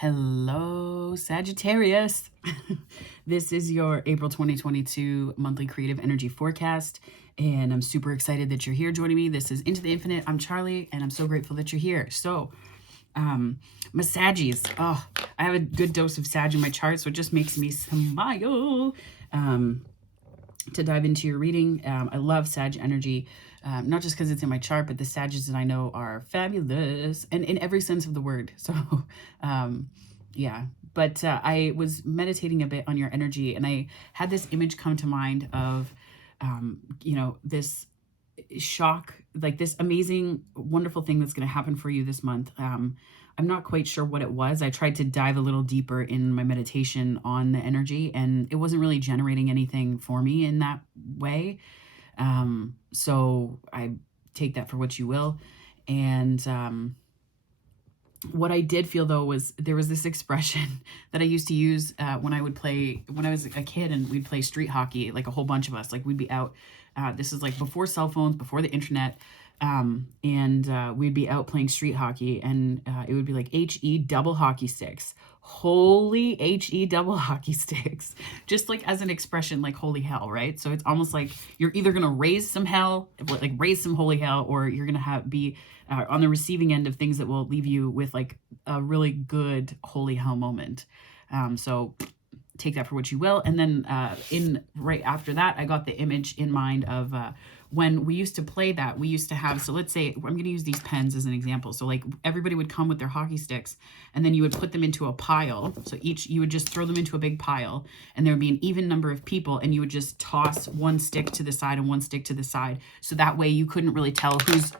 Hello, Sagittarius. This is your April 2022 monthly creative energy forecast, and I'm super excited that you're here joining me. This is Into the Infinite. I'm Charlie, and I'm so grateful that you're here. So, my Saggies. Oh, I have a good dose of Sag in my chart, so it just makes me smile. To dive into your reading, I love Sag energy. Not just because it's in my chart, but the Sagittarius that I know are fabulous and in every sense of the word. So, yeah. But I was meditating a bit on your energy, and I had this image come to mind of, this shock, like this amazing, wonderful thing that's going to happen for you this month. I'm not quite sure what it was. I tried to dive a little deeper in my meditation on the energy, and it wasn't really generating anything for me in that way. So I take that for what you will. And what I did feel though was there was this expression that I used to use when I was a kid and we'd play street hockey, like a whole bunch of us, like we'd be out. This is like before cell phones, before the internet. And we'd be out playing street hockey, and it would be like HE double hockey sticks. Holy HE double hockey sticks. Just like as an expression, like holy hell, right? So it's almost like you're either going to raise some hell, like raise some holy hell, or you're going to be on the receiving end of things that will leave you with like a really good holy hell moment. So take that for what you will. And then right after that, I got the image in mind of when we used to play that, we used to have, so let's say, I'm going to use these pens as an example. So like everybody would come with their hockey sticks, and then you would put them into a pile. So you would just throw them into a big pile, and there would be an even number of people, and you would just toss one stick to the side and one stick to the side. So that way you couldn't really tell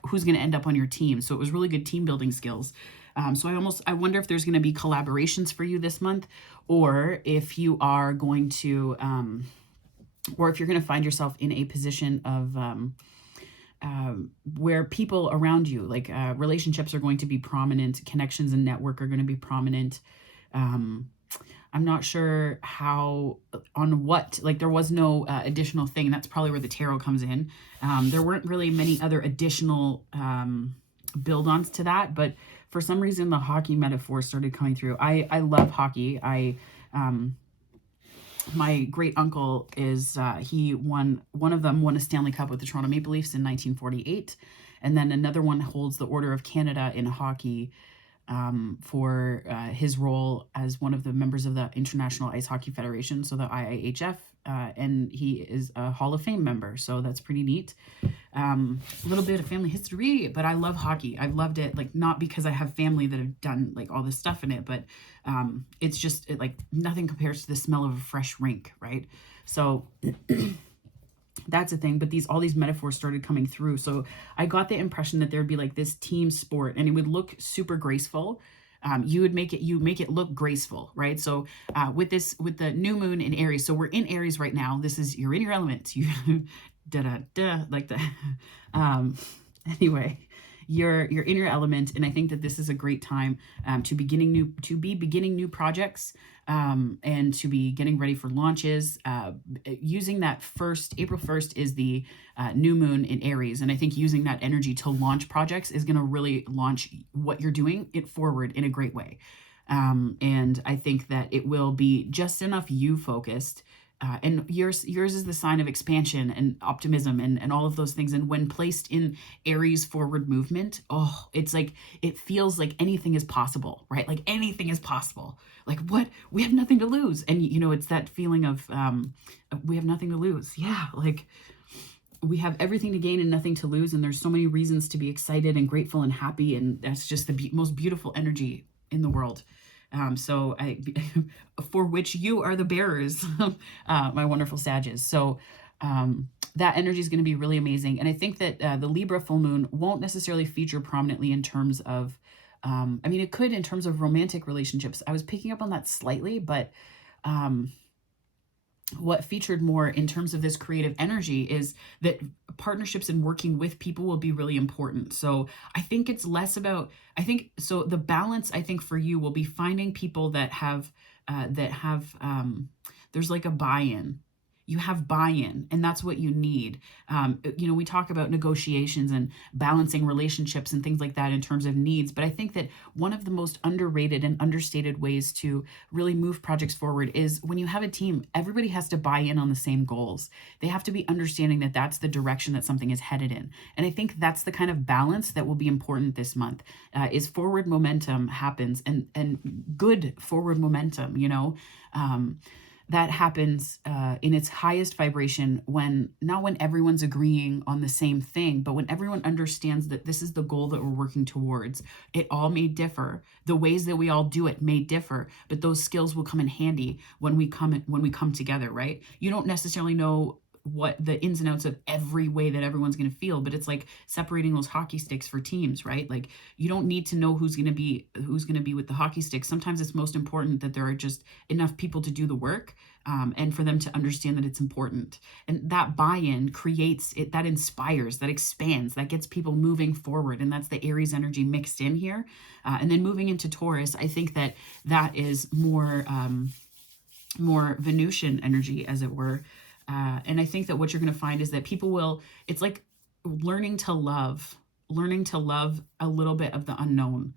who's going to end up on your team. So it was really good team building skills. So I wonder if there's going to be collaborations for you this month, or if you are going to, or if you're going to find yourself in a position of where people around you, like relationships are going to be prominent, connections and network are going to be prominent. I'm not sure how, on what, like there was no additional thing. That's probably where the tarot comes in. There weren't really many other additional build-ons to that, but for some reason the hockey metaphor started coming through. I love hockey. My great uncle is one of them won a Stanley Cup with the Toronto Maple Leafs in 1948, and then another one holds the Order of Canada in hockey for his role as one of the members of the International Ice Hockey Federation, so the IIHF, and he is a Hall of Fame member, so that's pretty neat. A little bit of family history, but I love hockey. I've loved it, like not because I have family that have done like all this stuff in it, but it's just like nothing compares to the smell of a fresh rink, right? So that's a thing. But all these metaphors started coming through, so I got the impression that there'd be like this team sport, and it would look super graceful. You make it look graceful, right? So with the new moon in Aries, so we're in Aries right now. You're in your element. You like that. Anyway, you're in your element, and I think that this is a great time to be beginning new projects, and to be getting ready for launches. Using that April 1st is the new moon in Aries, and I think using that energy to launch projects is going to really launch what you're doing it forward in a great way. And I think that it will be just enough you focused. And yours is the sign of expansion and optimism and all of those things. And when placed in Aries forward movement, oh, it's like, it feels like anything is possible, right? Like anything is possible. Like what? We have nothing to lose. And it's that feeling of we have nothing to lose. Yeah, like we have everything to gain and nothing to lose. And there's so many reasons to be excited and grateful and happy. And that's just the most beautiful energy in the world. So for which you are the bearers, my wonderful Sages. So that energy is going to be really amazing. And I think that the Libra full moon won't necessarily feature prominently in terms of, it could in terms of romantic relationships. I was picking up on that slightly, but what featured more in terms of this creative energy is that partnerships and working with people will be really important. So I think it's less about, the balance, I think for you will be finding people that have there's like a buy-in. you have buy-in, and that's what you need. We talk about negotiations and balancing relationships and things like that in terms of needs, but I think that one of the most underrated and understated ways to really move projects forward is when you have a team, everybody has to buy in on the same goals. They have to be understanding that that's the direction that something is headed in. And I think that's the kind of balance that will be important this month, is forward momentum happens, and good forward momentum, that happens in its highest vibration not when everyone's agreeing on the same thing, but when everyone understands that this is the goal that we're working towards. It all may differ. The ways that we all do it may differ, but those skills will come in handy when we come together, right? You don't necessarily know what the ins and outs of every way that everyone's going to feel, but it's like separating those hockey sticks for teams, right? Like, you don't need to know who's going to be with the hockey sticks. Sometimes it's most important that there are just enough people to do the work, and for them to understand that it's important. And that buy-in creates it, that inspires, that expands, that gets people moving forward. And that's the Aries energy mixed in here. And then moving into Taurus, I think that is more Venusian energy, as it were. And I think that what you're going to find is that it's like learning to love a little bit of the unknown,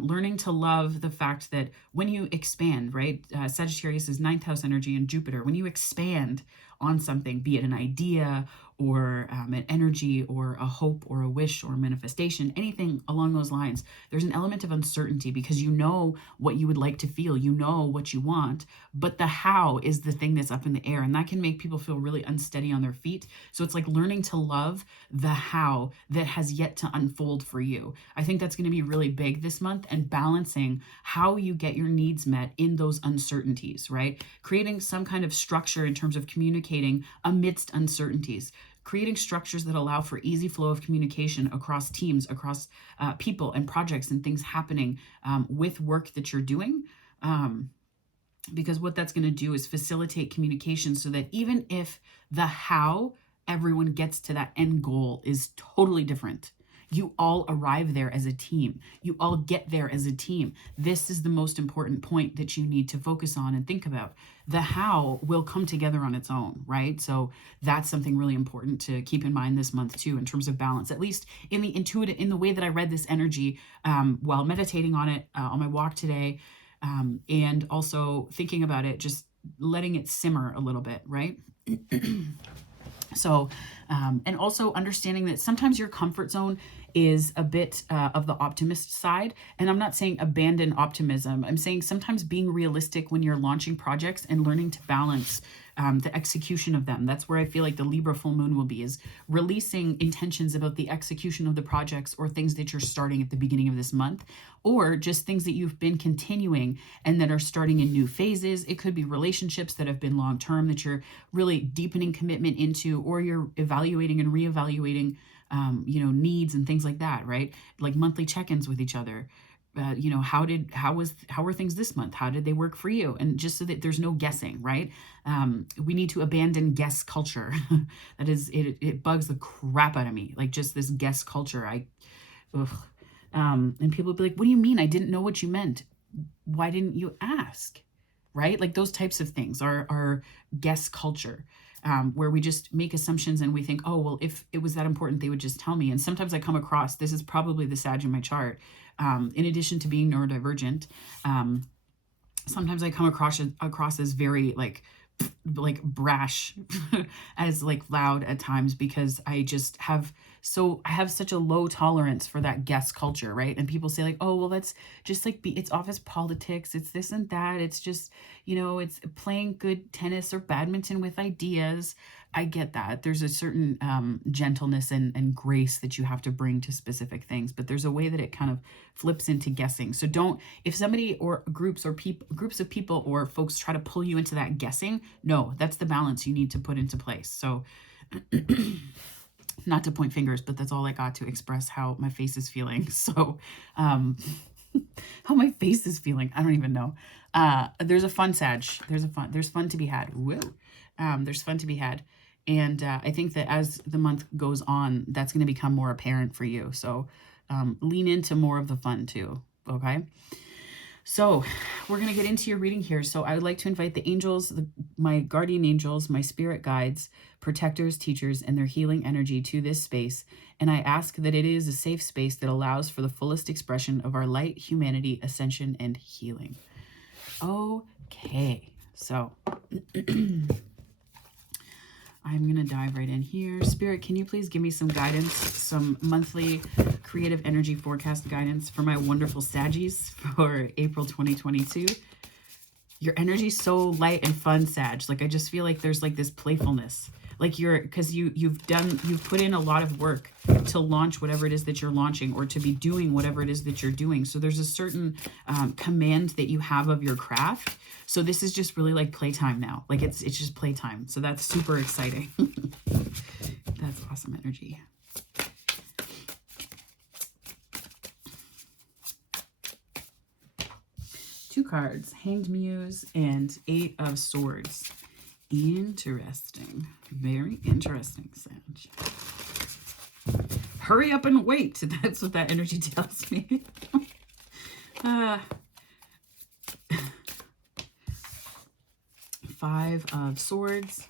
learning to love the fact that when you expand, right? Sagittarius is 9th house energy and Jupiter. When you expand on something, be it an idea or an energy or a hope or a wish or a manifestation, anything along those lines, there's an element of uncertainty because you know what you would like to feel, you know what you want, but the how is the thing that's up in the air, and that can make people feel really unsteady on their feet. So it's like learning to love the how that has yet to unfold for you. I think that's going to be really big this month, and balancing how you get your needs met in those uncertainties, right? Creating some kind of structure in terms of communicating amidst uncertainties, creating structures that allow for easy flow of communication across teams, across people and projects and things happening with work that you're doing. Because what that's going to do is facilitate communication so that even if the how everyone gets to that end goal is totally different, you all arrive there as a team. You all get there as a team. This is the most important point that you need to focus on and think about. The how will come together on its own, right? So that's something really important to keep in mind this month too, in terms of balance, at least in the way that I read this energy while meditating on it on my walk today, and also thinking about it, just letting it simmer a little bit, right? So, and also understanding that sometimes your comfort zone is a bit of the optimist side. And I'm not saying abandon optimism. I'm saying sometimes being realistic when you're launching projects and learning to balance the execution of them. That's where I feel like the Libra full moon will be, is releasing intentions about the execution of the projects or things that you're starting at the beginning of this month, or just things that you've been continuing and that are starting in new phases. It could be relationships that have been long-term that you're really deepening commitment into, or you're evaluating and reevaluating needs and things like that, right? Like monthly check-ins with each other. How were things this month? How did they work for you? And just so that there's no guessing, right? We need to abandon guess culture. That is, it bugs the crap out of me. Like, just this guess culture. And people will be like, what do you mean? I didn't know what you meant. Why didn't you ask? Right? Like, those types of things are guess culture. Where we just make assumptions and we think, oh, well, if it was that important, they would just tell me. And sometimes I come across, this is probably the Sag in my chart, in addition to being neurodivergent, sometimes I come across as very like brash, as like loud at times, because I just have such a low tolerance for that guess culture, right? And people say like, oh, well, that's just like it's office politics, it's this and that, it's just, it's playing good tennis or badminton with ideas. I get that. There's a certain gentleness and grace that you have to bring to specific things, but there's a way that it kind of flips into guessing. So if somebody or groups of people or folks try to pull you into that guessing, no, that's the balance you need to put into place. So not to point fingers, but that's all I got to express how my face is feeling. So how my face is feeling, I don't even know. There's a fun Sag. There's fun to be had. Woo. There's fun to be had. And I think that as the month goes on, that's going to become more apparent for you. So lean into more of the fun too. Okay. So we're going to get into your reading here. So I would like to invite the angels, my guardian angels, my spirit guides, protectors, teachers, and their healing energy to this space. And I ask that it is a safe space that allows for the fullest expression of our light, humanity, ascension, and healing. Okay, so I'm going to dive right in here. Spirit, can you please give me some guidance, some monthly creative energy forecast guidance for my wonderful Saggies for April 2022? Your energy's so light and fun, Sag. Like, I just feel like there's like this playfulness. Like because you've put in a lot of work to launch whatever it is that you're launching, or to be doing whatever it is that you're doing. So there's a certain command that you have of your craft. So this is just really like playtime now. Like it's just playtime. So that's super exciting. That's awesome energy. Two cards, Hanged Muse and Eight of Swords. Interesting. Very interesting, Sag. Hurry up and wait. That's what that energy tells me. Five of Swords.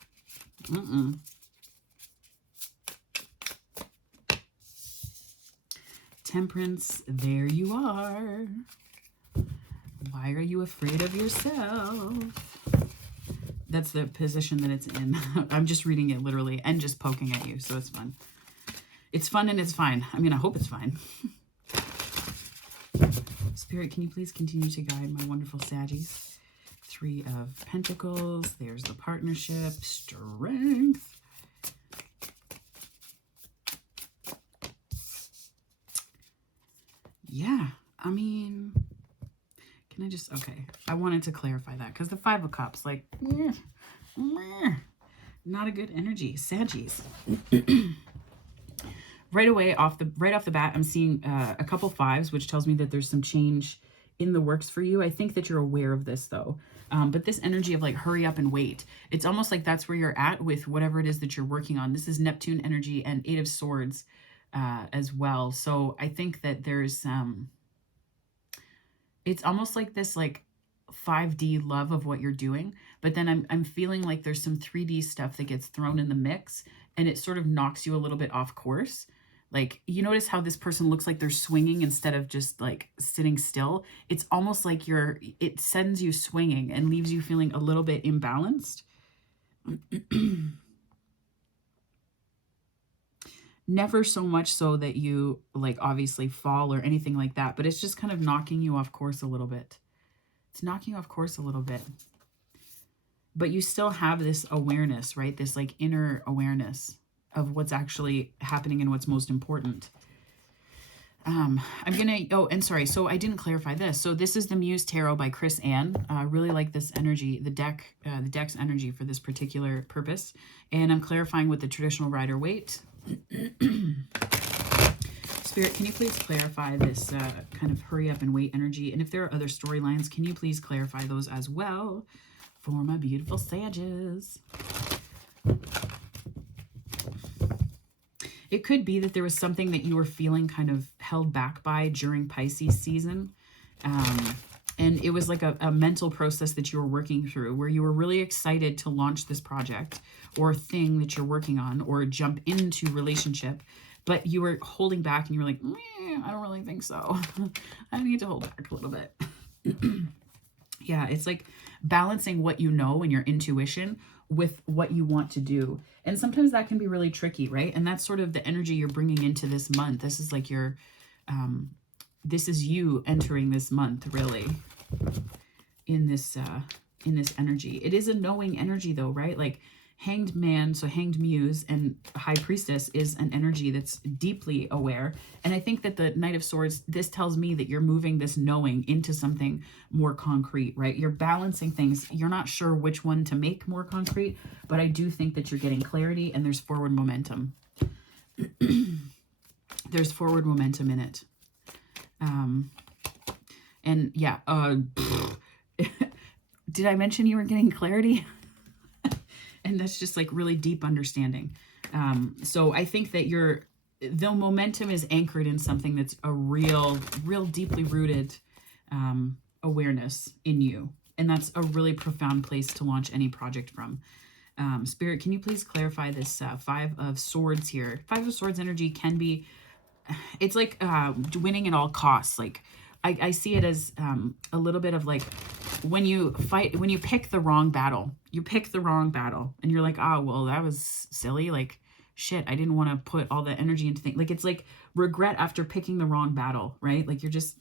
Temperance. There you are. Why are you afraid of yourself? That's the position that it's in. I'm just reading it literally and just poking at you, so it's fun. It's fun and it's fine. I mean, I hope it's fine. Spirit, can you please continue to guide my wonderful Saggies? Three of Pentacles. There's the partnership. Strength. Yeah, I mean... Can I just, okay, I wanted to clarify that because the Five of Cups, like, not a good energy. Saggies. Right off the bat, I'm seeing a couple fives, which tells me that there's some change in the works for you. I think that you're aware of this though. But this energy of like, hurry up and wait. It's almost like that's where you're at with whatever it is that you're working on. This is Neptune energy and Eight of Swords as well. So I think that there's, it's almost like this like 5D love of what you're doing, but then I'm feeling like there's some 3D stuff that gets thrown in the mix, and it sort of knocks you a little bit off course. Like, you notice how this person looks like they're swinging instead of just like sitting still. It's almost like it sends you swinging and leaves you feeling a little bit imbalanced. Never so much so that you like obviously fall or anything like that, but it's just kind of knocking you off course a little bit. It's knocking you off course a little bit. But you still have this awareness, right? This like inner awareness of what's actually happening and what's most important. Sorry, so I didn't clarify this. So this is the Muse Tarot by Chris Ann. I really like this energy, the deck's energy for this particular purpose. And I'm clarifying with the traditional Rider-Waite. Spirit, can you please clarify this kind of hurry up and wait energy? And if there are other storylines, can you please clarify those as well for my beautiful Sages? It could be that there was something that you were feeling kind of held back by during Pisces season. And it was like a mental process that you were working through where you were really excited to launch this project or thing that you're working on or jump into relationship, but you were holding back and you were like, I don't really think so. I need to hold back a little bit. Yeah, it's like balancing what you know and your intuition with what you want to do. And sometimes that can be really tricky, right? And that's sort of the energy you're bringing into this month. This is like your, this is you entering this month really in this energy. It is a knowing energy though, right? Like Hanged Man, so Hanged Muse and High Priestess is an energy that's deeply aware. And I think that the Knight of Swords, this tells me that you're moving this knowing into something more concrete, right? You're balancing things. You're not sure which one to make more concrete, but I do think that you're getting clarity and there's forward momentum. There's forward momentum in it. And yeah, did I mention you were getting clarity? And that's just like really deep understanding. So I think that the momentum is anchored in something that's a real deeply rooted awareness in you. And that's a really profound place to launch any project from. Spirit, can you please clarify this Five of Swords here? Five of Swords energy can be, it's like winning at all costs. Like I see it as a little bit of like when you fight, when you pick the wrong battle, and you're like, oh, well, that was silly. Like, shit, I didn't want to put all the energy into things. Like, it's like regret after picking the wrong battle, right? Like you're just,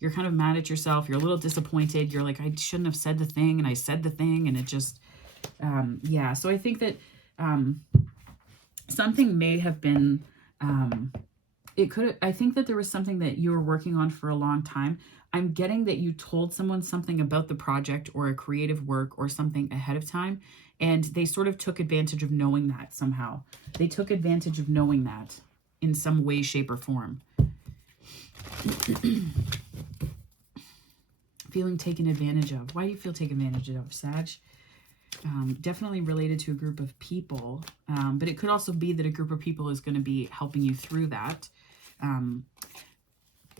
you're kind of mad at yourself. You're a little disappointed. You're like, I shouldn't have said the thing. And I said the thing, and it just, yeah. So I think that something may have been, I think that there was something that you were working on for a long time. I'm getting that you told someone something about the project or a creative work or something ahead of time, and they sort of took advantage of knowing that somehow. They took advantage of knowing that in some way, shape, or form. Feeling taken advantage of. Why do you feel taken advantage of, Sag? Definitely related to a group of people, but it could also be that a group of people is going to be helping you through that.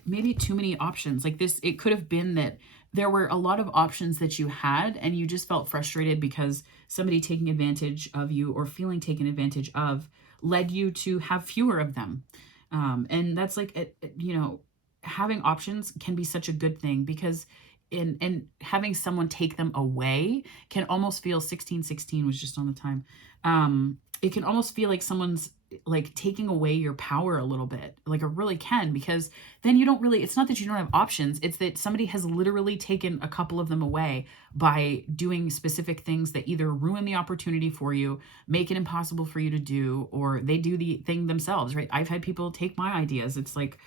Maybe too many options like this. It could have been that there were a lot of options that you had, and you just felt frustrated because somebody taking advantage of you or feeling taken advantage of led you to have fewer of them. And that's like, you know, having options can be such a good thing, because and having someone take them away can almost feel, 1616 was just on the time. It can almost feel like someone's like taking away your power a little bit. Like it really can, because then you don't really, it's not that you don't have options. It's that somebody has literally taken a couple of them away by doing specific things that either ruin the opportunity for you, make it impossible for you to do, or they do the thing themselves, right? I've had people take my ideas. It's like,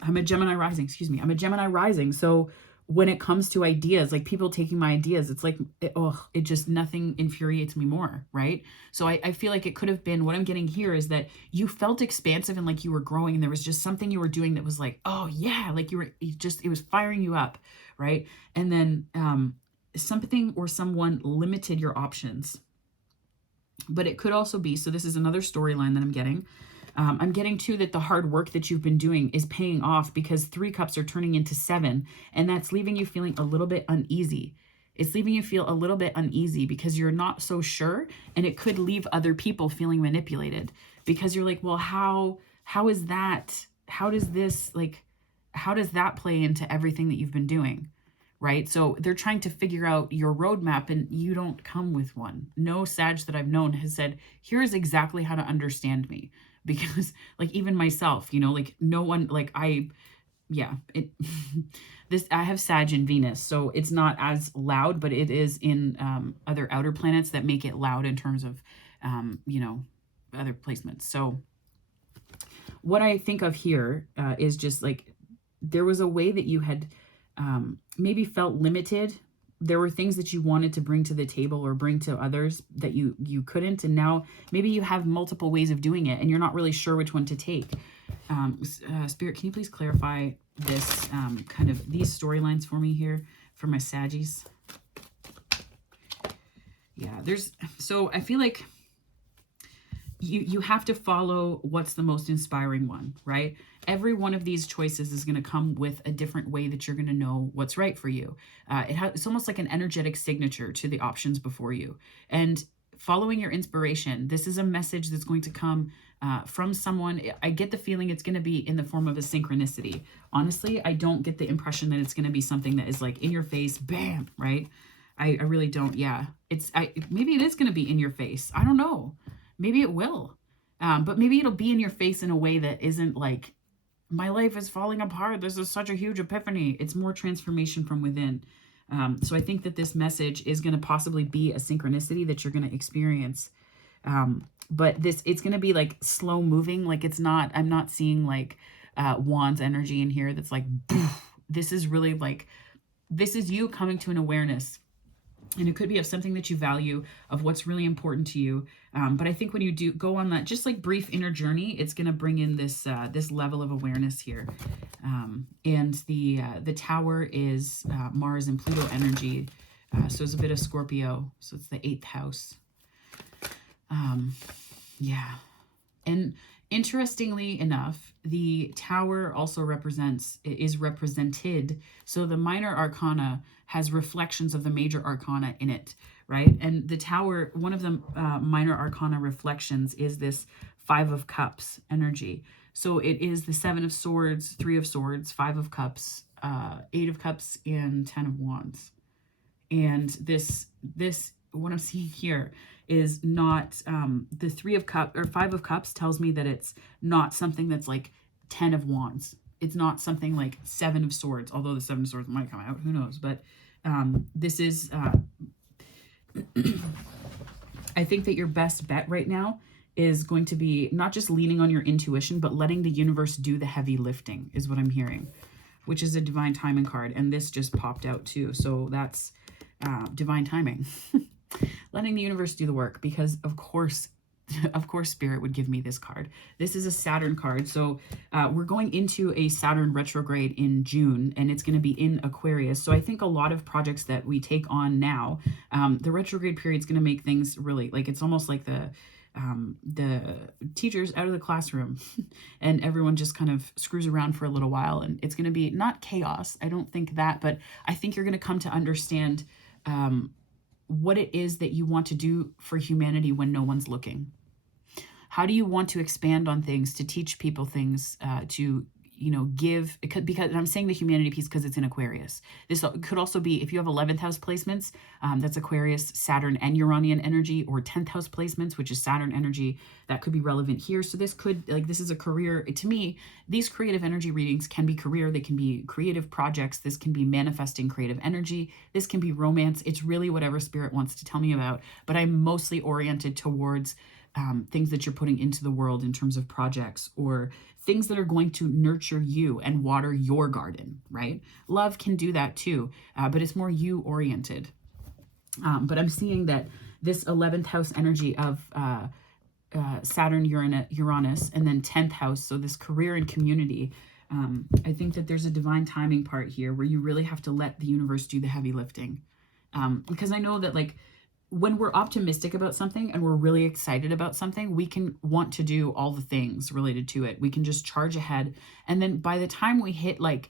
I'm a Gemini rising, I'm a Gemini rising. So when it comes to ideas, like people taking my ideas, it's like, it just, nothing infuriates me more, right? So I feel like it could have been, what I'm getting here is that you felt expansive and like you were growing, and there was just something you were doing that was like, oh yeah, like it was firing you up, right? And then something or someone limited your options. But it could also be, so this is another storyline that I'm getting. I'm getting too that the hard work that you've been doing is paying off, because 3 cups are turning into 7, and that's leaving you feeling a little bit uneasy. It's leaving you feel a little bit uneasy because you're not so sure, and it could leave other people feeling manipulated, because you're like, well, how is that? How does this, like, how does that play into everything that you've been doing? Right? So they're trying to figure out your roadmap, and you don't come with one. No Sag that I've known has said, here's exactly how to understand me. Because like even myself, you know, like no one, like I have Sag in Venus, so it's not as loud, but it is in other outer planets that make it loud in terms of, you know, other placements. So what I think of here is just like, there was a way that you had maybe felt limited. There were things that you wanted to bring to the table or bring to others that you couldn't. And now maybe you have multiple ways of doing it, and you're not really sure which one to take. Spirit, can you please clarify this kind of these storylines for me here for my Saggies? Yeah, so I feel like you have to follow what's the most inspiring one, right? Every one of these choices is going to come with a different way that you're going to know what's right for you. It's almost like an energetic signature to the options before you. And following your inspiration, this is a message that's going to come from someone. I get the feeling it's going to be in the form of a synchronicity. Honestly, I don't get the impression that it's going to be something that is like in your face, bam, right? I really don't. Yeah, maybe it is going to be in your face. I don't know. Maybe it will. But maybe it'll be in your face in a way that isn't like, my life is falling apart, this is such a huge epiphany. It's more transformation from within. So I think that this message is going to possibly be a synchronicity that you're going to experience. But it's going to be like slow moving. Like I'm not seeing like Wands energy in here that's like, this is really like, this is you coming to an awareness. And it could be of something that you value, of what's really important to you. But I think when you do go on that just like brief inner journey, it's going to bring in this this level of awareness here. And the Tower is Mars and Pluto energy. So it's a bit of Scorpio. So it's the 8th house. Yeah. And Interestingly enough, the Tower also is represented. So the minor arcana has reflections of the major arcana in it, right? And the Tower, one of the minor arcana reflections is this Five of Cups energy. So it is the Seven of Swords, Three of Swords, Five of Cups, Eight of Cups, and 10 of Wands. And this what I'm seeing here is not the Five of Cups tells me that it's not something that's like 10 of Wands. It's not something like Seven of Swords, although the Seven of Swords might come out, who knows. But this is I think that your best bet right now is going to be not just leaning on your intuition, but letting the universe do the heavy lifting is what I'm hearing, which is a divine timing card. And this just popped out too. So that's divine timing. Letting the universe do the work, because of course Spirit would give me this card. This is a Saturn card. So we're going into a Saturn retrograde in June, and it's going to be in Aquarius. So I think a lot of projects that we take on now, the retrograde period is going to make things really, like, it's almost like the teachers out of the classroom and everyone just kind of screws around for a little while, and it's going to be not chaos. I don't think that, but I think you're going to come to understand what it is that you want to do for humanity when no one's looking. How do you want to expand on things, to teach people things, to, give, because I'm saying the humanity piece because it's in Aquarius. This could also be, if you have 11th house placements, that's Aquarius, Saturn, and Uranian energy, or 10th house placements, which is Saturn energy, that could be relevant here. So this could, this is a career. To me, these creative energy readings can be career. They can be creative projects. This can be manifesting creative energy. This can be romance. It's really whatever Spirit wants to tell me about, but I'm mostly oriented towards things that you're putting into the world in terms of projects, or things that are going to nurture you and water your garden, right? Love can do that too, but it's more you oriented. But I'm seeing that this 11th house energy of Saturn, Uranus, and then 10th house, so this career and community, I think that there's a divine timing part here where you really have to let the universe do the heavy lifting. Because I know that, like, when we're optimistic about something and we're really excited about something, we can want to do all the things related to it. We can just charge ahead. And then by the time we hit like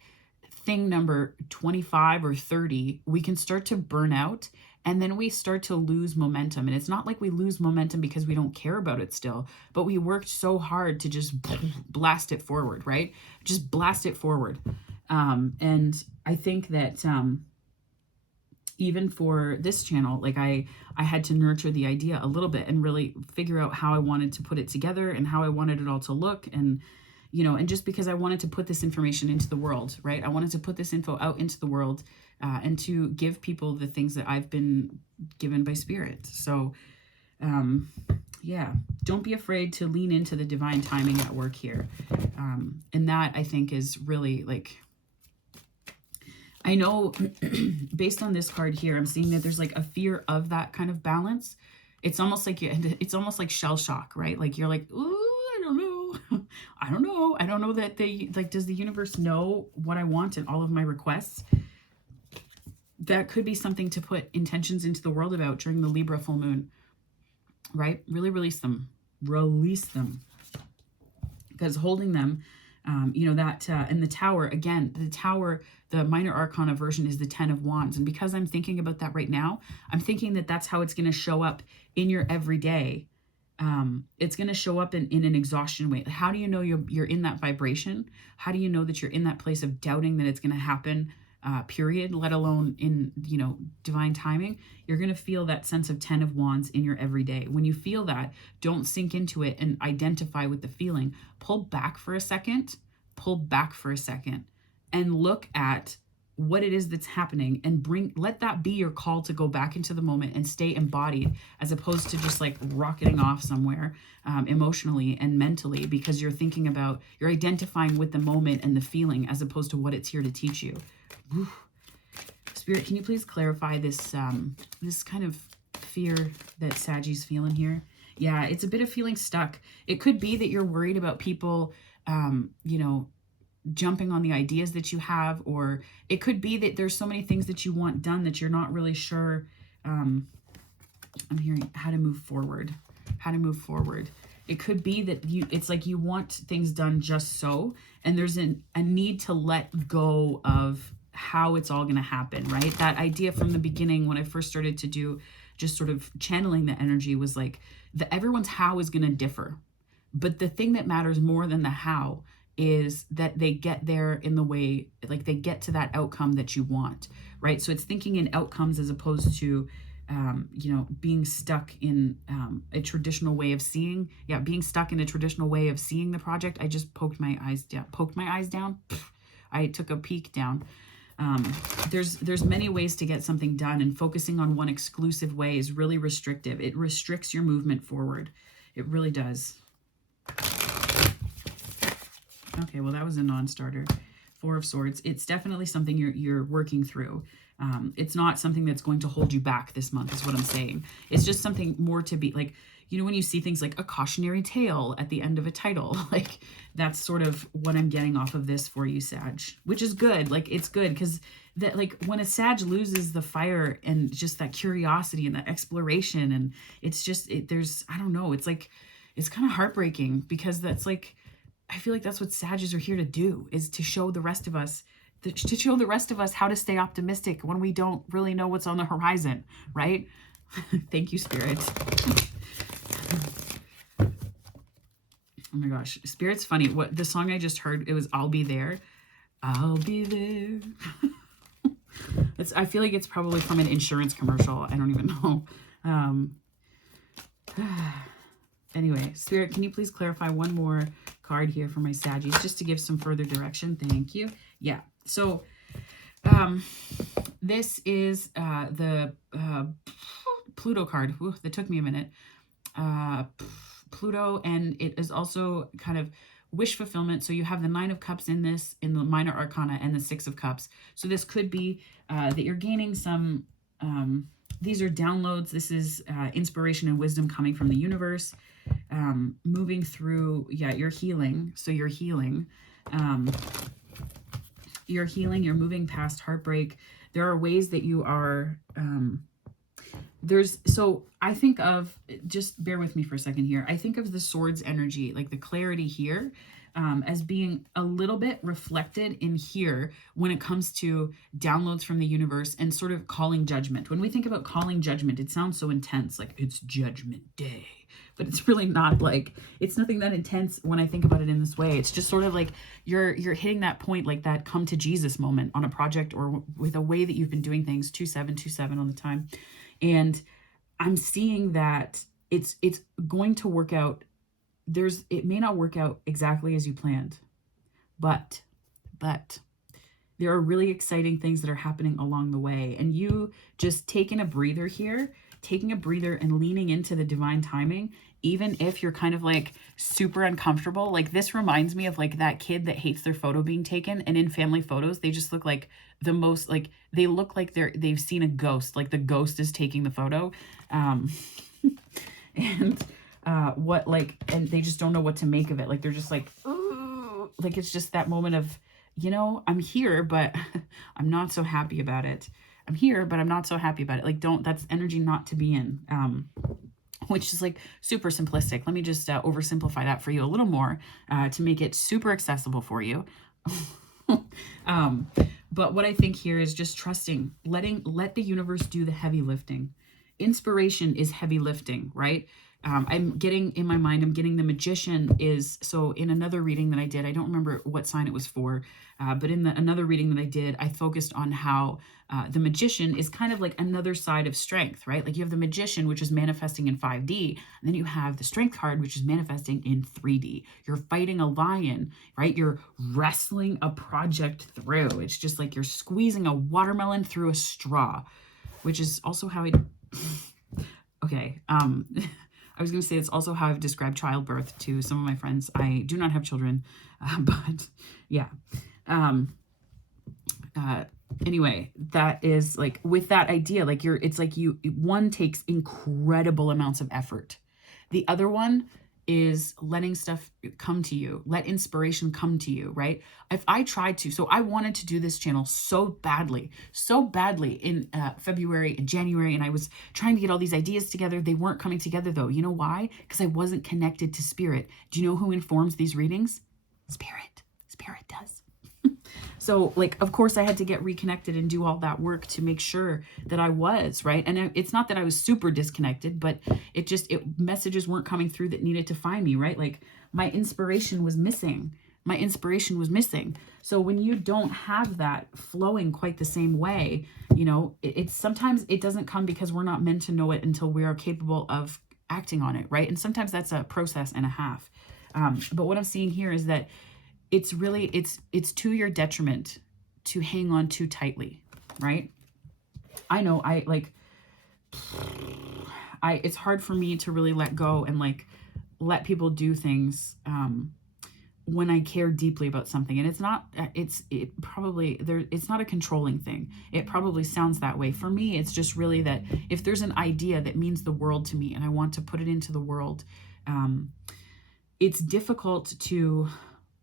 thing number 25 or 30, we can start to burn out, and then we start to lose momentum. And it's not like we lose momentum because we don't care about it still, but we worked so hard to just blast it forward, right? Just blast it forward. And I think that even for this channel, like I had to nurture the idea a little bit and really figure out how I wanted to put it together and how I wanted it all to look. And, and just because I wanted to put this information into the world, right? I wanted to put this info out into the world and to give people the things that I've been given by Spirit. So, yeah, don't be afraid to lean into the divine timing at work here. And that, I think, is really like, I know based on this card here, I'm seeing that there's like a fear of that kind of balance. It's almost like it's almost like shell shock, right? Like you're like, ooh, I don't know. I don't know that does the universe know what I want and all of my requests? That could be something to put intentions into the world about during the Libra full moon, right? Really release them. Release them. Because holding them, and the Tower, again, the minor arcana version is the 10 of Wands. And because I'm thinking about that right now, I'm thinking that that's how it's going to show up in your everyday. It's going to show up in an exhaustion way. How do you know you're in that vibration? How do you know that you're in that place of doubting that it's going to happen, period, let alone in, divine timing? You're going to feel that sense of 10 of Wands in your everyday. When you feel that, don't sink into it and identify with the feeling. Pull back for a second, and look at what it is that's happening, and let that be your call to go back into the moment and stay embodied, as opposed to just like rocketing off somewhere emotionally and mentally, because you're identifying with the moment and the feeling as opposed to what it's here to teach you. Whew. Spirit, can you please clarify this this kind of fear that Sagi's feeling here? Yeah, it's a bit of feeling stuck. It could be that you're worried about people, jumping on the ideas that you have, or it could be that there's so many things that you want done that you're not really sure. I'm hearing how to move forward. It could be that it's like you want things done just so, and there's a need to let go of how it's all going to happen, right? That idea from the beginning when I first started to do just sort of channeling the energy was like everyone's how is going to differ. But the thing that matters more than the how is that they get there in the way, like they get to that outcome that you want, right? So it's thinking in outcomes as opposed to being stuck in a traditional way of seeing. Yeah, being stuck in a traditional way of seeing the project. I just poked my eyes down. I took a peek down. There's many ways to get something done, and focusing on one exclusive way is really restrictive. It restricts your movement forward. It really does. Okay, well, that was a non-starter. Four of Swords. It's definitely something you're working through. It's not something that's going to hold you back this month, is what I'm saying. It's just something more to be like, when you see things like a cautionary tale at the end of a title, like that's sort of what I'm getting off of this for you, Sag, which is good. Like, it's good because that, like, when a Sag loses the fire and just that curiosity and that exploration, and it's just, I don't know, it's like, it's kind of heartbreaking because that's like, I feel like that's what Sages are here to do, is to show the rest of us, how to stay optimistic when we don't really know what's on the horizon, right? Thank you, Spirit. Oh my gosh, Spirit's funny. What the song I just heard, it was I'll Be There. I'll be there. I feel like it's probably from an insurance commercial. I don't even know. Anyway, Spirit, can you please clarify one more card here for my Saggies, just to give some further direction? Thank you. Yeah. So this is the Pluto card. Ooh, that took me a minute. Pluto, and it is also kind of wish fulfillment. So you have the Nine of Cups in this, in the minor arcana, and the Six of Cups. So this could be that you're gaining some, these are downloads. This is inspiration and wisdom coming from the universe. Moving through, you're healing. So you're healing. You're moving past heartbreak. There are ways that you are, so I think of, just bear with me for a second here. I think of the Swords energy, like the clarity here, as being a little bit reflected in here when it comes to downloads from the universe and sort of calling judgment. When we think about calling judgment, it sounds so intense, like it's Judgment Day, but it's really not. Like, it's nothing that intense when I think about it in this way. It's just sort of like you're hitting that point, like that come to Jesus moment on a project or with a way that you've been doing things. 2727 on the time. And I'm seeing that it's going to work out. It may not work out exactly as you planned, but there are really exciting things that are happening along the way. And you just taking a breather here, and leaning into the divine timing, even if you're kind of like super uncomfortable. Like, this reminds me of like that kid that hates their photo being taken, and in family photos they just look like the most, like they look like they've seen a ghost, like the ghost is taking the photo. And and they just don't know what to make of it. Like, they're just like, ooh, like it's just that moment of, I'm here, but I'm not so happy about it. I'm here, but I'm not so happy about it. Like, that's energy not to be in, which is like super simplistic. Let me just oversimplify that for you a little more to make it super accessible for you. But what I think here is just trusting, let the universe do the heavy lifting. Inspiration is heavy lifting, right? I'm getting in my mind, I'm getting the Magician is, so in another reading that I did, I don't remember what sign it was for, but in another reading that I did, I focused on how the Magician is kind of like another side of strength, right? Like, you have the Magician, which is manifesting in 5D, and then you have the Strength card, which is manifesting in 3D. You're fighting a lion, right? You're wrestling a project through. It's just like you're squeezing a watermelon through a straw, which is also how okay, I was going to say it's also how I've described childbirth to some of my friends. I do not have children, but yeah. Anyway, that is like, with that idea, like it's like one takes incredible amounts of effort. The other one is letting stuff come to you. Let inspiration come to you, right? If I tried to, so I wanted to do this channel so badly in February and January, and I was trying to get all these ideas together. They weren't coming together though. You know why? Because I wasn't connected to spirit. Do you know who informs these readings? Spirit. Spirit does. So like, of course I had to get reconnected and do all that work to make sure that I was, right? And it's not that I was super disconnected, but messages weren't coming through that needed to find me, right? Like my inspiration was missing. My inspiration was missing. So when you don't have that flowing quite the same way, you know, it's sometimes it doesn't come because we're not meant to know it until we are capable of acting on it, right? And sometimes that's a process and a half. But what I'm seeing here is that it's really, it's to your detriment to hang on too tightly, right? I know it's hard for me to really let go and like let people do things when I care deeply about something. And it's not a controlling thing. It probably sounds that way. For me, it's just really that if there's an idea that means the world to me and I want to put it into the world, it's difficult to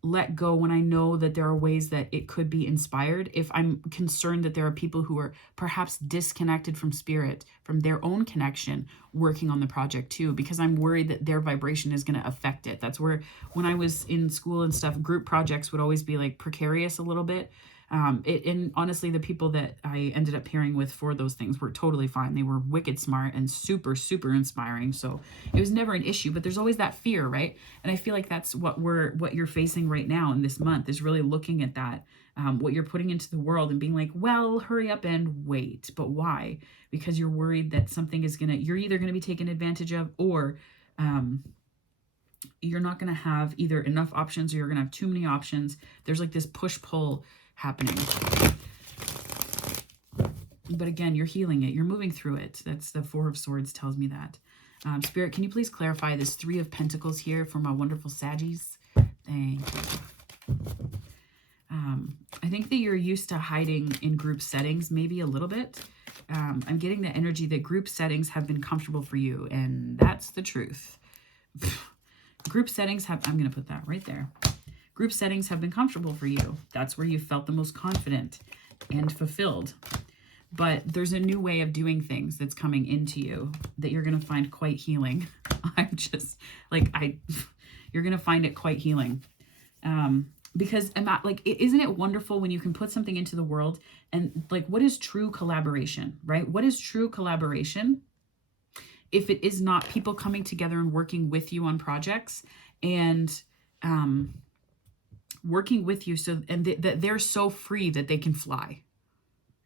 let go when I know that there are ways that it could be inspired. If I'm concerned that there are people who are perhaps disconnected from spirit, from their own connection, working on the project too, because I'm worried that their vibration is going to affect it. That's where, when I was in school and stuff, group projects would always be like precarious a little bit. And honestly, the people that I ended up pairing with for those things were totally fine. They were wicked smart and super, super inspiring. So it was never an issue, but there's always that fear, right? And I feel like that's what you're facing right now in this month, is really looking at that, what you're putting into the world and being like, well, hurry up and wait. But why? Because you're worried that something is you're either going to be taken advantage of, or, you're not going to have either enough options or you're going to have too many options. There's like this push-pull happening. But again, you're healing it. You're moving through it. That's the Four of Swords tells me that. Spirit, can you please clarify this Three of Pentacles here for my wonderful Saggies? Thank you. I think that you're used to hiding in group settings, maybe a little bit. I'm getting the energy that group settings have been comfortable for you, and that's the truth. Group settings have, I'm going to put that right there. Group settings have been comfortable for you. That's where you felt the most confident and fulfilled. But there's a new way of doing things that's coming into you that you're going to find quite healing. I'm just like, you're going to find it quite healing. Because I'm not like, isn't it wonderful when you can put something into the world and like, what is true collaboration, right? What is true collaboration? If it is not people coming together and working with you on projects and, working with you that they're so free that they can fly,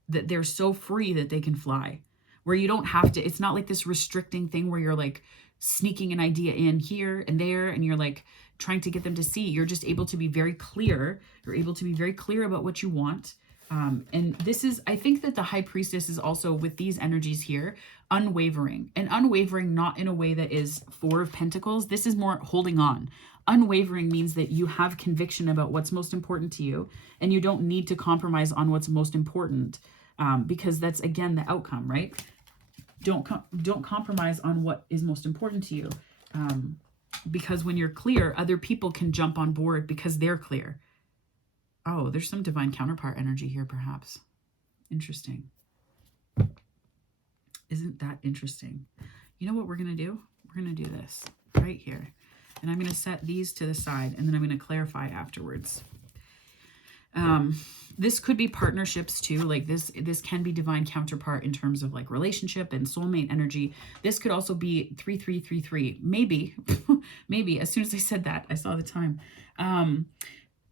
that they're so free that they can fly, where you don't have to, it's not like this restricting thing where you're like sneaking an idea in here and there and you're like trying to get them to see. You're just able to be very clear. You're able to be very clear about what you want. And this is, I think that the High Priestess is also, with these energies here, unwavering, and unwavering not in a way that is Four of Pentacles. This is more holding on. Unwavering means that you have conviction about what's most important to you, and you don't need to compromise on what's most important, because that's, again, the outcome, right? Don't compromise on what is most important to you, because when you're clear, other people can jump on board because they're clear. Oh, there's some divine counterpart energy here, perhaps. Interesting. Isn't that interesting? You know what we're going to do? We're going to do this right here. And I'm going to set these to the side, and then I'm going to clarify afterwards. This could be partnerships too. Like this can be divine counterpart in terms of like relationship and soulmate energy. This could also be 3333. Maybe, maybe as soon as I said that, I saw the time.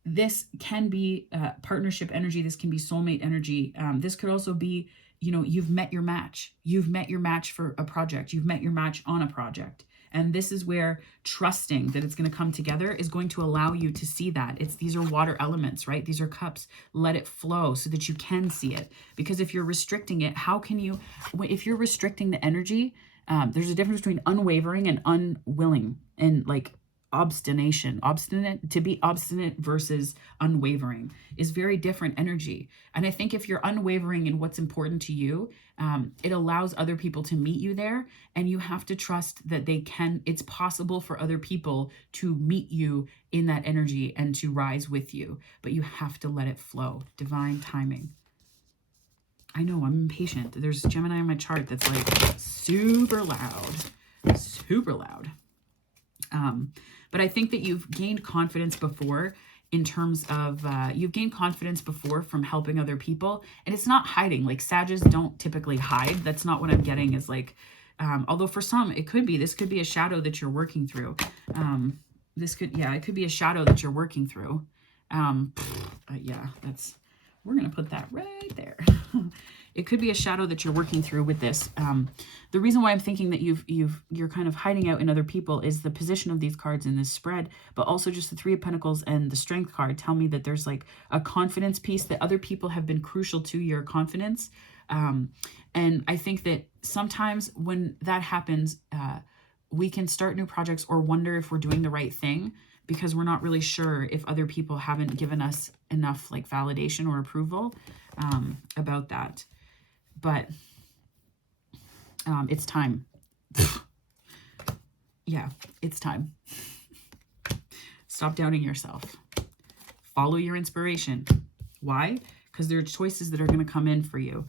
This can be partnership energy. This can be soulmate energy. This could also be, you know, you've met your match. You've met your match for a project. You've met your match on a project. And this is where trusting that it's going to come together is going to allow you to see that. These are water elements, right? These are cups. Let it flow so that you can see it. Because if you're restricting it, how can you, if you're restricting the energy, there's a difference between unwavering and unwilling. And like, obstinate, to be obstinate versus unwavering is very different energy. And I think if you're unwavering in what's important to you, it allows other people to meet you there, and you have to trust that it's possible for other people to meet you in that energy and to rise with you, but you have to let it flow. Divine timing. I know, I'm impatient. There's Gemini on my chart that's like super loud, super loud. But I think that you've gained confidence before in terms of, you've gained confidence before from helping other people. And it's not hiding. Like Sagittarius don't typically hide. That's not what I'm getting is like, although for some, this could be a shadow that you're working through. It could be a shadow that you're working through. We're going to put that right there. It could be a shadow that you're working through with this. The reason why I'm thinking that you're kind of hiding out in other people is the position of these cards in this spread, but also just the Three of Pentacles and the Strength card tell me that there's like a confidence piece, that other people have been crucial to your confidence. And I think that sometimes when that happens, we can start new projects or wonder if we're doing the right thing, because we're not really sure if other people haven't given us enough like validation or approval about that. But it's time. Yeah, it's time. Stop doubting yourself. Follow your inspiration. Why? Because there are choices that are going to come in for you.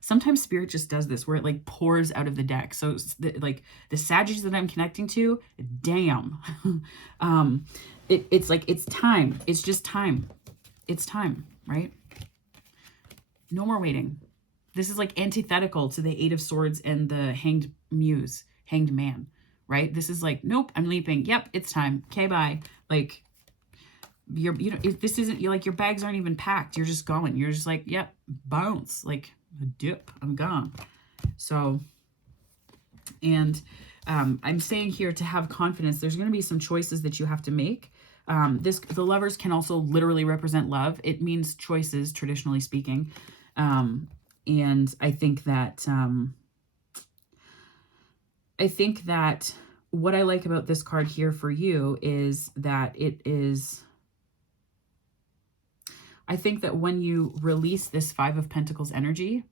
Sometimes Spirit just does this where it like pours out of the deck. So like the Sagittarius that I'm connecting to, damn. It's like, it's time. It's just time. It's time, right? No more waiting. This is like antithetical to the Eight of Swords and the Hanged Man, right? This is like, nope, I'm leaping. Yep, it's time. Okay, bye. Like, if this isn't, you like, your bags aren't even packed. You're just going. You're just like, yep, bounce. Like, a dip, I'm gone. So, and I'm saying here to have confidence, there's going to be some choices that you have to make. The Lovers can also literally represent love. It means choices, traditionally speaking. And I think that what I like about this card here for you is that I think that when you release this Five of Pentacles energy,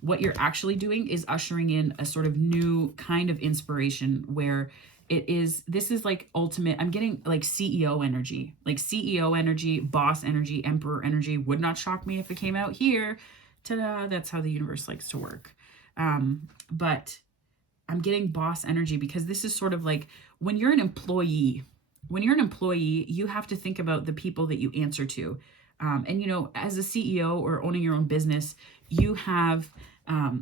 what you're actually doing is ushering in a sort of new kind of inspiration where this is like ultimate, I'm getting like CEO energy, boss energy, emperor energy. Would not shock me if it came out here. Ta-da, that's how the universe likes to work. But I'm getting boss energy because this is sort of like when you're an employee, you have to think about the people that you answer to. And, you know, as a CEO or owning your own business, you have,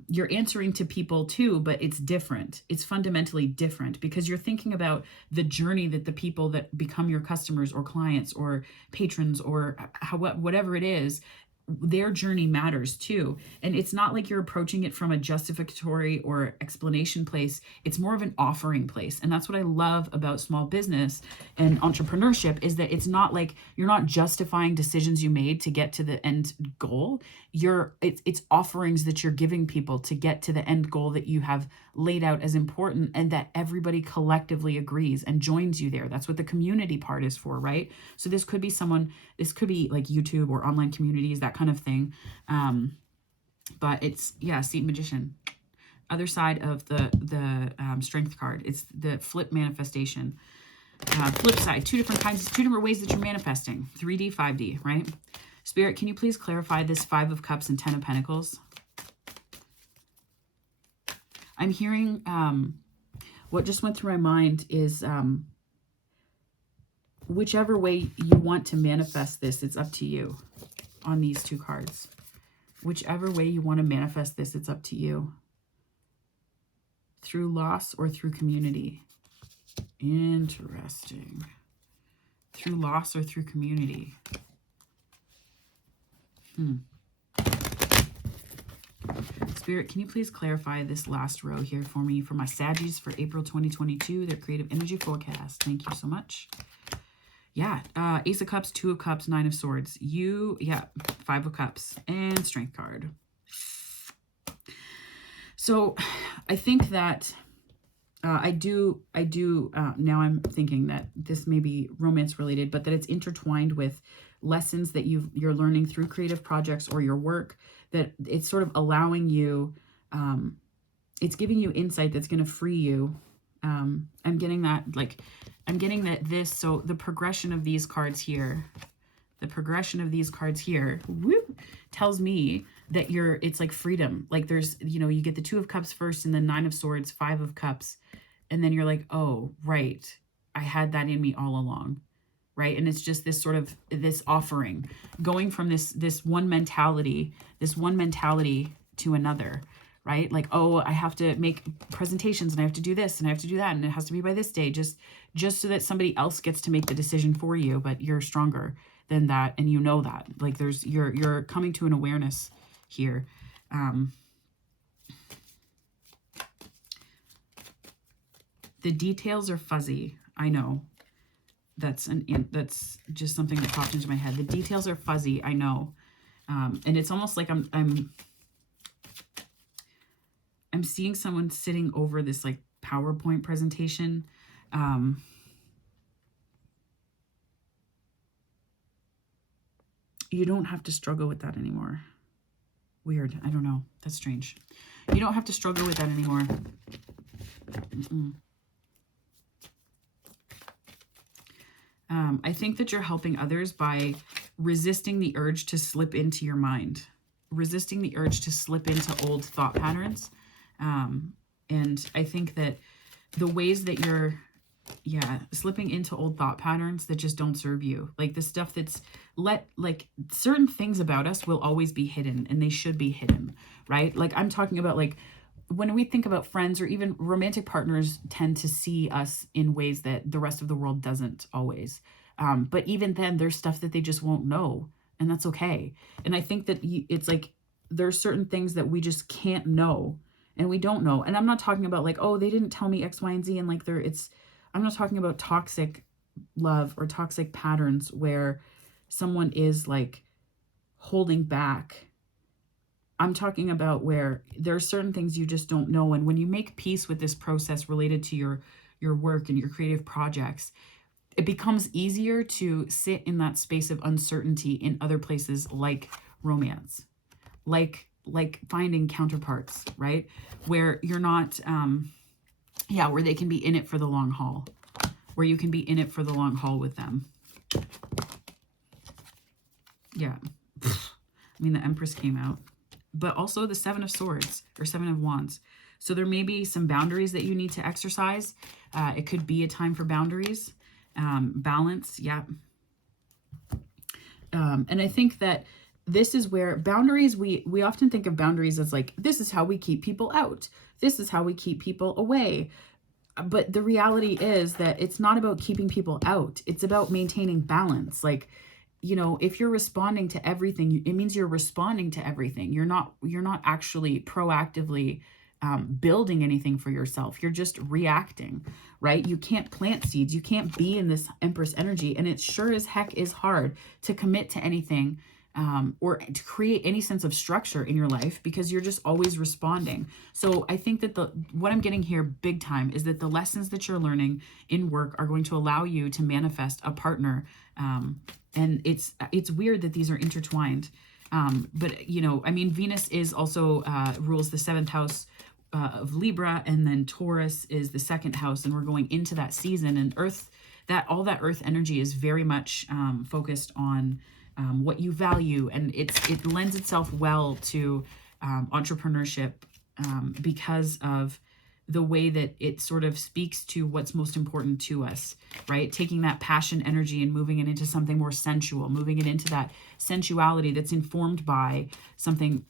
you're answering to people too, but it's different. It's fundamentally different because you're thinking about the journey that the people that become your customers or clients or patrons or whatever it is, their journey matters too. And it's not like you're approaching it from a justificatory or explanation place. It's more of an offering place. And that's what I love about small business and entrepreneurship is that it's not like you're not justifying decisions you made to get to the end goal. It's offerings that you're giving people to get to the end goal that you have laid out as important and that everybody collectively agrees and joins you there. That's what the community part is for, right? So this could be like YouTube or online communities, that kind of thing. But it's, Seat Magician. Other side of the Strength card. It's the flip manifestation. Flip side, two different ways that you're manifesting. 3D, 5D, right? Spirit, can you please clarify this Five of Cups and 10 of Pentacles? I'm hearing, what just went through my mind is, whichever way you want to manifest this, it's up to you on these two cards. Whichever way you want to manifest this, it's up to you. Through loss or through community. Interesting. Through loss or through community. Spirit, can you please clarify this last row here for me for my Saggies for April 2022, their creative energy forecast? Thank you so much. Yeah, Ace of Cups, Two of Cups, Nine of Swords. Five of Cups and Strength card. So I think that I do, now I'm thinking that this may be romance related, but that it's intertwined with lessons that you're learning through creative projects or your work, that it's sort of allowing you, it's giving you insight that's going to free you. I'm getting that, like, I'm getting that so the progression of these cards here, whoop, tells me that it's like freedom. Like there's, you get the 2 of Cups first and then 9 of Swords, 5 of Cups. And then you're like, oh, right. I had that in me all along. Right. And it's just this sort of this offering, going from this one mentality to another. Right. Like, oh, I have to make presentations and I have to do this and I have to do that. And it has to be by this day, just so that somebody else gets to make the decision for you. But you're stronger than that. And that, like, you're coming to an awareness here. The details are fuzzy. I know. That's just something that popped into my head. The details are fuzzy. I know. And it's almost like I'm seeing someone sitting over this like PowerPoint presentation. You don't have to struggle with that anymore. Weird. I don't know. That's strange. You don't have to struggle with that anymore. I think that you're helping others by resisting the urge to slip into your mind, resisting the urge to slip into old thought patterns. And I think that the ways that you're, slipping into old thought patterns that just don't serve you, like the stuff that's like certain things about us will always be hidden and they should be hidden, right? Like I'm talking about, like, when we think about friends or even romantic partners tend to see us in ways that the rest of the world doesn't always. But even then there's stuff that they just won't know, and that's okay. And I think that it's like, there's certain things that we just can't know and we don't know. And I'm not talking about like, oh, they didn't tell me X, Y, and Z. And like I'm not talking about toxic love or toxic patterns where someone is like holding back. I'm talking about where there are certain things you just don't know. And when you make peace with this process related to your work and your creative projects, it becomes easier to sit in that space of uncertainty in other places like romance, like finding counterparts, right? Where you're not, where they can be in it for the long haul, where you can be in it for the long haul with them. Yeah. I mean, the Empress came out, but also the 7 of Swords or 7 of Wands. So there may be some boundaries that you need to exercise. It could be a time for boundaries, balance. Yeah. And I think that this is where boundaries, we often think of boundaries as like, this is how we keep people out. This is how we keep people away. But the reality is that it's not about keeping people out. It's about maintaining balance. Like, if you're responding to everything, it means you're responding to everything. You're not actually proactively building anything for yourself. You're just reacting, right? You can't plant seeds. You can't be in this Empress energy. And it sure as heck is hard to commit to anything or to create any sense of structure in your life because you're just always responding. So I think that what I'm getting here big time is that the lessons that you're learning in work are going to allow you to manifest a partner. And it's weird that these are intertwined. But, I mean, Venus is also rules the 7th house of Libra, and then Taurus is the 2nd house, and we're going into that season. And all that Earth energy is very much focused on what you value, and it lends itself well to entrepreneurship because of the way that it sort of speaks to what's most important to us, right? Taking that passion energy and moving it into something more sensual, moving it into that sensuality that's informed by something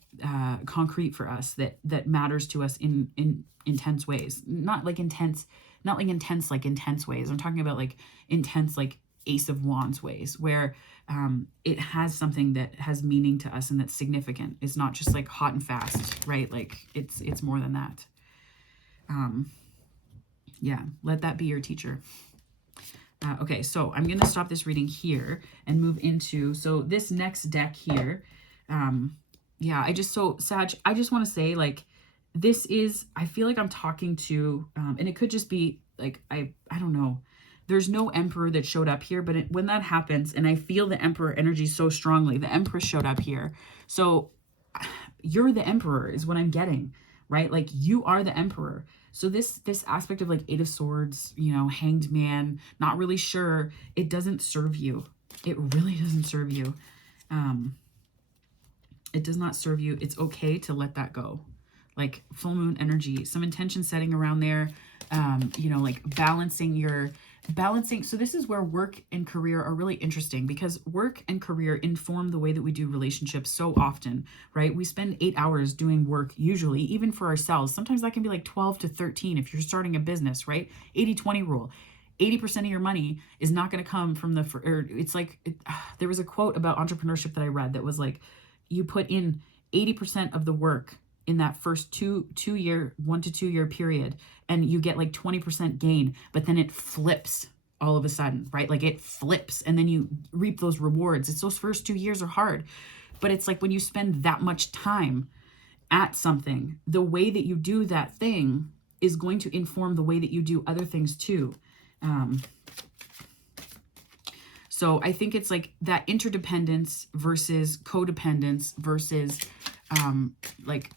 concrete for us that matters to us in intense ways. Not like intense ways. I'm talking about like intense, like Ace of Wands ways, where it has something that has meaning to us and that's significant. It's not just like hot and fast, right? Like it's more than that. Let that be your teacher. Okay, so I'm going to stop this reading here and move into, so this next deck here, Sag, I just want to say, like, this is, I feel like I'm talking to, and it could just be like, I don't know. There's no emperor that showed up here, but when that happens, and I feel the emperor energy so strongly, the empress showed up here. So you're the emperor is what I'm getting, right? Like you are the emperor. So this aspect of like Eight of Swords, you know, Hanged Man, not really sure, it doesn't serve you. It really doesn't serve you. It does not serve you. It's okay to let that go. Like full moon energy, some intention setting around there, you know, like balancing. So this is where work and career are really interesting, because work and career inform the way that we do relationships so often, right? We spend 8 hours doing work, usually, even for ourselves. Sometimes that can be like 12 to 13 if you're starting a business, right? 80-20 rule. 80% of your money is not going to come from it's like, there was a quote about entrepreneurship that I read that was like, you put in 80% of the work in that first 1 to 2 year period, and you get like 20% gain, but then it flips all of a sudden, right? Like it flips and then you reap those rewards. It's those first 2 years are hard, but it's like when you spend that much time at something, the way that you do that thing is going to inform the way that you do other things too. So I think it's like that interdependence versus codependence versus like,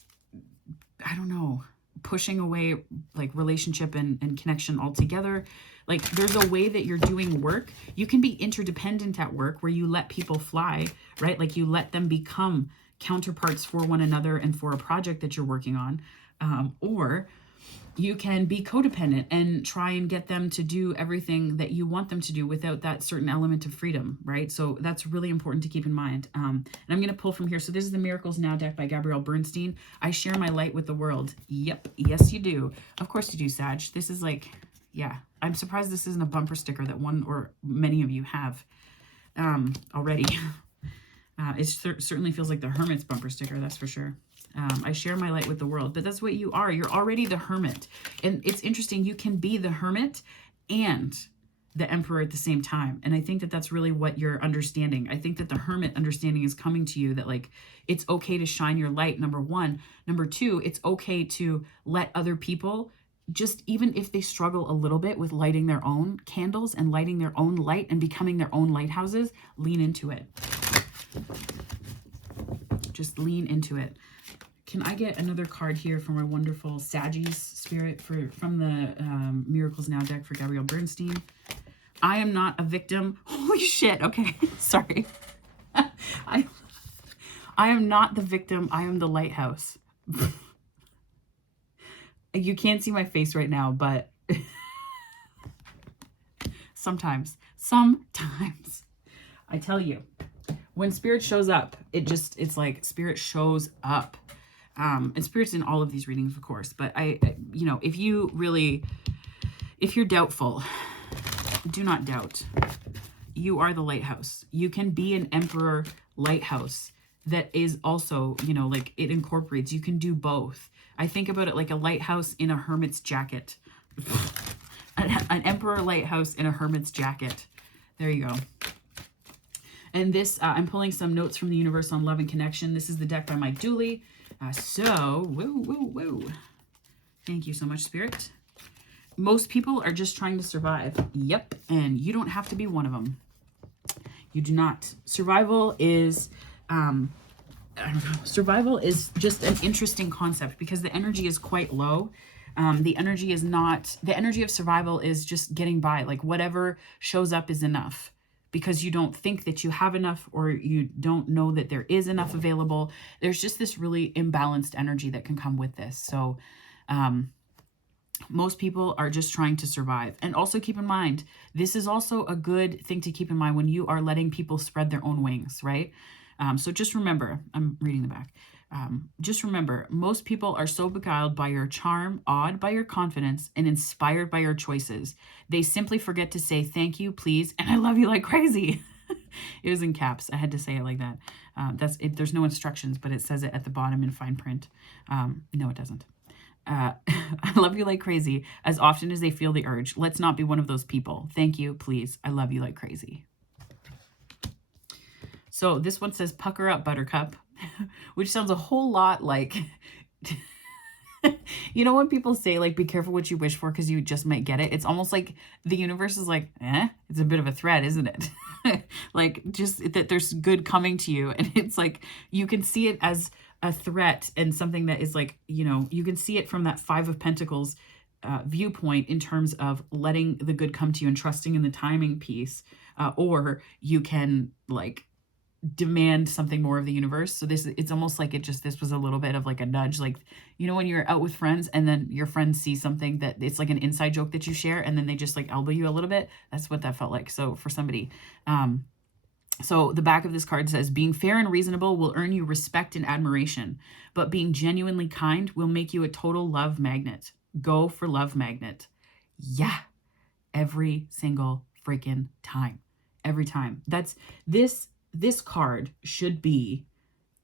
I don't know, pushing away like relationship and connection altogether. Like there's a way that you're doing work. You can be interdependent at work where you let people fly, right? Like you let them become counterparts for one another and for a project that you're working on. Or you can be codependent and try and get them to do everything that you want them to do without that certain element of freedom, right? So that's really important to keep in mind. And I'm going to pull from here. So this is the Miracles Now deck by Gabrielle Bernstein. I share my light with the world. Yep. Yes, you do. Of course you do, Sag. This is like, yeah. I'm surprised this isn't a bumper sticker that one or many of you have already. It certainly feels like the Hermit's bumper sticker, that's for sure. I share my light with the world, but that's what you are. You're already the Hermit. And it's interesting, you can be the Hermit and the Emperor at the same time. And I think that that's really what you're understanding. I think that the Hermit understanding is coming to you, that like, it's okay to shine your light, number one. Number two, it's okay to let other people, just even if they struggle a little bit with lighting their own candles and lighting their own light and becoming their own lighthouses, lean into it. Just lean into it. Can I get another card here from our wonderful Saggies spirit from the Miracles Now deck for Gabrielle Bernstein? I am not a victim. Holy shit. Okay. Sorry. I am not the victim. I am the lighthouse. You can't see my face right now, but sometimes I tell you, when spirit shows up, it's like spirit shows up. And spirit's in all of these readings, of course, but you know, if you're doubtful, do not doubt. You are the lighthouse. You can be an emperor lighthouse that is also, you know, like it incorporates, you can do both. I think about it like a lighthouse in a hermit's jacket. An emperor lighthouse in a hermit's jacket. There you go. And this, I'm pulling some notes from the universe on love and connection. This is the deck by Mike Dooley. Woo. Thank you so much, Spirit. Most people are just trying to survive. Yep. And you don't have to be one of them. You do not. Survival is, I don't know. Survival is just an interesting concept because the energy is quite low. The energy of survival is just getting by. Like whatever shows up is enough, because you don't think that you have enough, or you don't know that there is enough available. There's just this really imbalanced energy that can come with this. So most people are just trying to survive. And also keep in mind, this is also a good thing to keep in mind when you are letting people spread their own wings, right? So just remember, I'm reading the back. Just remember, most people are so beguiled by your charm, awed by your confidence, and inspired by your choices. They simply forget to say thank you, please, and I love you like crazy. It was in caps. I had to say it like that. There's no instructions, but it says it at the bottom in fine print. No, it doesn't. I love you like crazy as often as they feel the urge. Let's not be one of those people. Thank you, please. I love you like crazy. So this one says, pucker up, buttercup, which sounds a whole lot like You know when people say like be careful what you wish for because you just might get it? It's almost like the universe is like, it's a bit of a threat, isn't it? Like just that there's good coming to you. And it's like you can see it as a threat and something that is like, you know, you can see it from that Five of Pentacles viewpoint in terms of letting the good come to you and trusting in the timing piece. Or you can like demand something more of the universe. So it's almost like this was a little bit of like a nudge, like, you know, when you're out with friends and then your friends see something that it's like an inside joke that you share and then they just like elbow you a little bit. That's what that felt like. So for somebody, so the back of this card says, being fair and reasonable will earn you respect and admiration, but being genuinely kind will make you a total love magnet. Go for love magnet. Yeah. Every single freaking time. Every time. This card should be,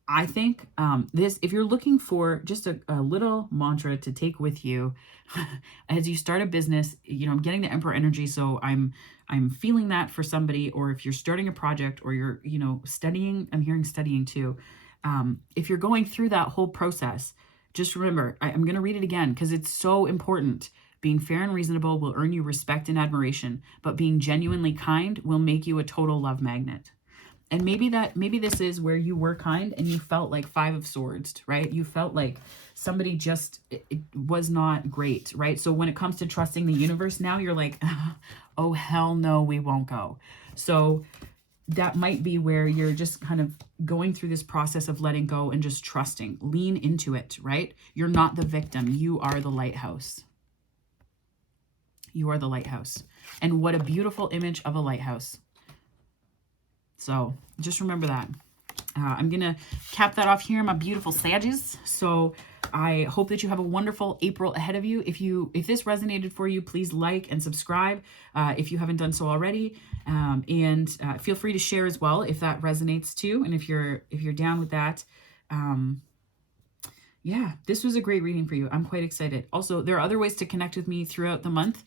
I think, if you're looking for just a little mantra to take with you as you start a business, you know, I'm getting the Emperor energy. So I'm feeling that for somebody, or if you're starting a project or you're, you know, studying, I'm hearing studying too. If you're going through that whole process, just remember, I'm going to read it again because it's so important. Being fair and reasonable will earn you respect and admiration, but being genuinely kind will make you a total love magnet. And maybe this is where you were kind and you felt like Five of Swords, right? You felt like somebody just, it was not great, right? So when it comes to trusting the universe now, you're like, oh, hell no, we won't go. So that might be where you're just kind of going through this process of letting go and just trusting. Lean into it, right? You're not the victim. You are the lighthouse. You are the lighthouse. And what a beautiful image of a lighthouse. So just remember that. I'm going to cap that off here, my beautiful Saggies. So I hope that you have a wonderful April ahead of you. If this resonated for you, please like and subscribe if you haven't done so already. And feel free to share as well if that resonates too. And if you're down with that, yeah, this was a great reading for you. I'm quite excited. Also, there are other ways to connect with me throughout the month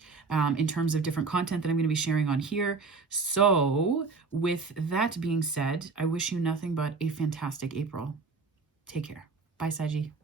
in terms of different content that I'm going to be sharing on here. So with that being said, I wish you nothing but a fantastic April. Take care. Bye, Saggy.